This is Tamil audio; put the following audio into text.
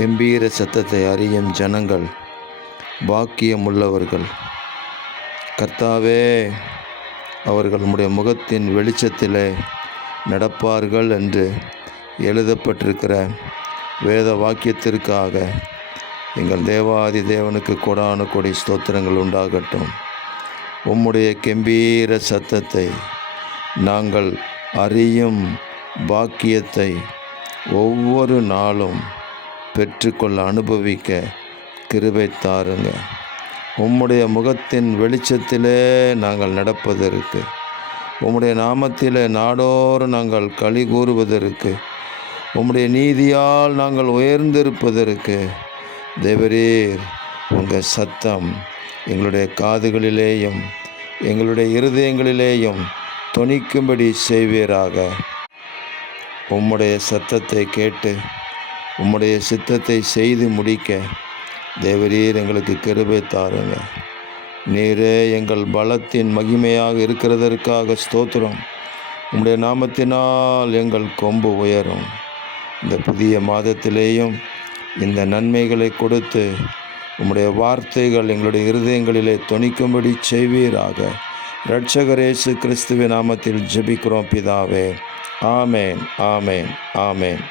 கெம்பீர சத்தத்தை அறியும் ஜனங்கள் பாக்கியமுள்ளவர்கள். கர்த்தாவே, அவர்கள் உம்முடைய முகத்தின் வெளிச்சத்திலே நடப்பார்கள் என்று எழுதப்பட்டிருக்கிற வேத வாக்கியத்திற்காக எங்கள் தேவாதி தேவனுக்கு கொடான கொடி ஸ்தோத்திரங்கள் உண்டாகட்டும். உம்முடைய கெம்பீர சத்தத்தை நாங்கள் அறியும் பாக்கியத்தை ஒவ்வொரு நாளும் பெற்றுக்கொள்ள அனுபவிக்க கிருபை தாருங்க. உம்முடைய முகத்தின் வெளிச்சத்திலே நாங்கள் நடப்பதற்கு, உம்முடைய நாமத்திலே நாடோறு நாங்கள் களி கூறுவதற்கு, உம்முடைய நீதியால் நாங்கள் உயர்ந்திருப்பதற்கு தேவரீர் உங்கள் சத்தம் எங்களுடைய காதுகளிலேயும் எங்களுடைய இருதயங்களிலேயும் தொனிக்கும்படி செய்வீராக. உம்முடைய சத்தத்தை கேட்டு உம்முடைய சித்தத்தை செய்து முடிக்க தேவரீர் எங்களுக்கு கிருபை தாருங்க. நீரே எங்கள் பலத்தின் மகிமையாக இருக்கிறதற்காக ஸ்தோத்திரம். உம்முடைய நாமத்தினால் எங்கள் கொம்பு உயரும். இந்த புதிய மாதத்திலேயும் இந்த நன்மைகளை கொடுத்து உம்முடைய வார்த்தைகள் எங்களுடைய இருதயங்களிலே தொனிக்கும்படி செய்வீராக. இரட்சகர் இயேசு கிறிஸ்துவின் நாமத்தில் ஜெபிக்கிறோம் பிதாவே. ஆமேன், ஆமேன், ஆமேன்.